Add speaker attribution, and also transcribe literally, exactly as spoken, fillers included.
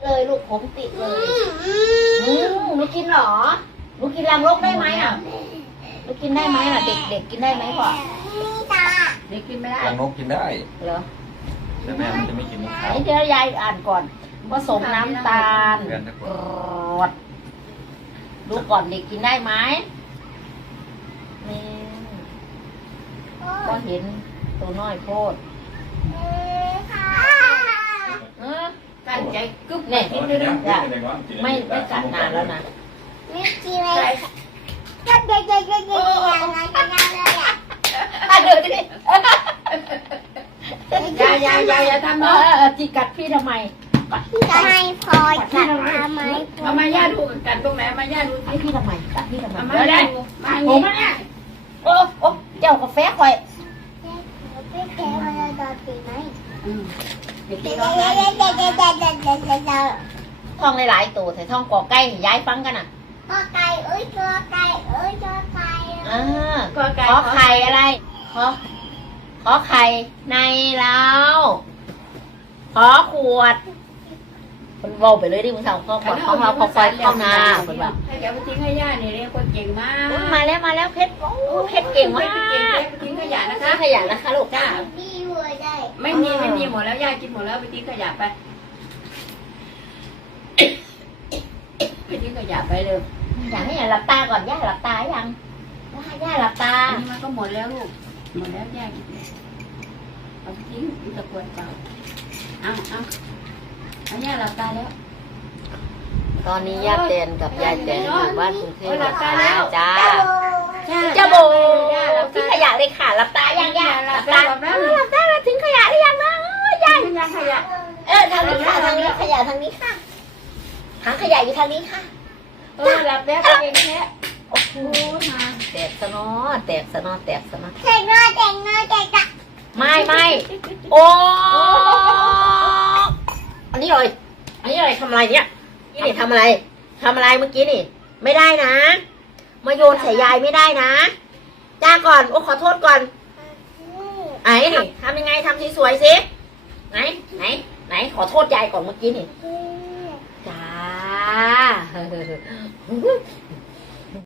Speaker 1: เลยลูกผมติดเลยอืมหนูกินเหรอหนูกินรังนกได้ไหมอ่ะหนูกินได้ไหมอ่ะเด็กเด็กกินได้ไหมพ่อเด็กกินไม่ได้
Speaker 2: รังนกกินได้
Speaker 1: เหรอ
Speaker 2: แต่แม่มันจะไม่กินมะพร้าว
Speaker 1: เดี๋ยวยายอ่านก่อนผสมน้ำตาล
Speaker 2: เพื่อนทุกค
Speaker 1: ก
Speaker 2: น
Speaker 1: รดดูก่อนเด็กกินได้ไหมนี่ก็เห็นตัวน้อยโพดเออ
Speaker 3: ตั้งใจกึ๊บ
Speaker 1: เนี่ย
Speaker 2: กินได้ไหม
Speaker 1: ไม่ไม่กัดนานแล้วนะ
Speaker 4: ไม่กินเลยก็เด็กๆๆๆๆๆเลยอ่ะ
Speaker 1: อ่ะเดี๋ยวดิ
Speaker 3: อย่าอย่าอย่าอย่าทำ
Speaker 1: เอ
Speaker 3: เนาะ
Speaker 1: อเออจีกัดพี่ทำไม
Speaker 4: จะให้พอจะทำไมพอ
Speaker 3: เอามาย่าดูกันตรงไหนมาย่าดู
Speaker 1: กัดพี่ทำไมกัดพี่ทำไม
Speaker 3: เอามา
Speaker 1: เดี๋ยว
Speaker 3: ย่า
Speaker 1: ได้
Speaker 3: ดูมา
Speaker 1: โอ้
Speaker 3: งี้
Speaker 1: มาเนี่ยโอ้โอ้เจ้ากาแฟคอย
Speaker 4: ไม่แก้มาแล้วจะตีไหม
Speaker 1: เดี๋ยว
Speaker 4: เด็
Speaker 1: พี่
Speaker 4: ก
Speaker 1: ร้อง
Speaker 4: ๆ
Speaker 1: นะ
Speaker 4: ๆๆๆๆๆ
Speaker 1: ท่องหลายๆตัวใส่ท่องกอไก่ให้ย้ายฟังกันอ่ะ
Speaker 4: ก็ไก่เอ้ยตัวไก่เอ้ยตัวไก่
Speaker 1: อ่า
Speaker 3: ก็ไก่
Speaker 1: ขอไข่อะไรขอขอไข่ในเราขอขวดมันเว้าไปเลยดิมึงทำข้อขวดของเราขอไฟเข้านาเป็นแบบ
Speaker 3: ให้แกไปทิ้งให้ย่าเนี่ยเรียกคนเก่งมาก
Speaker 1: มาแล้วมาแล้วเพชรโอ้เพชรเก่งมาก
Speaker 3: เก่งไปทิ้งขยะนะคะ
Speaker 1: ขยันนะคะลูก
Speaker 3: จ้า
Speaker 4: ดีหัวได้
Speaker 3: ไม่มีไม่มีหมดแล้วย่ากินหมดแล้วไปทิ้งขยะไปไปทิ้งขยะไปเร็ว
Speaker 1: อยากให้ย่าหลับตาก่อนย่าหลับตายังย่าหลับตา
Speaker 3: อันนี้มันก็หมดแล้วลูกหมดแล้วย่าเอาไปทิ้งตะกวนเปล่าเอาเอาเอาย่าหลับตาแล้ว
Speaker 1: ตอนนี้ย่าเตนกับยายเตนอยู่บ้านกรุงเทพจ้า
Speaker 4: จะ
Speaker 1: จะโบทิ้งขยะเลยค่ะหลับตายังย่าหลับตาหลับตาแล้วทิ้งขยะหรือยังนะย่า
Speaker 3: ย่าขยะ
Speaker 1: เออทางนี้ค่ะทางนี้ขยะทางนี้ค่ะถังขยะอยู่ทางนี้ค่ะ
Speaker 3: เออหลับแล้วเก่งแค่
Speaker 1: โอ้โหแตกสนอแตกสนอแตกสนอ
Speaker 4: เจ๋งเลยเจ๋งเลยเจ๋งจ้ะ
Speaker 1: ไม่ไม่โอ้อันนี้เลยอันนี้เลยทำอะไรเนี่ยนี่นี่ทำอะไรทำอะไรเมื่อกี้นี่ ไม่ได้นะ มาโยนใส่ยายไม่ได้นะจ้าก่อนโอ้ขอโทษก่อนไหนนี่ทำยังไงทำสวยๆสิไหนไหนไหนขอโทษยายก่อนเมื่อกี้นี่จ้า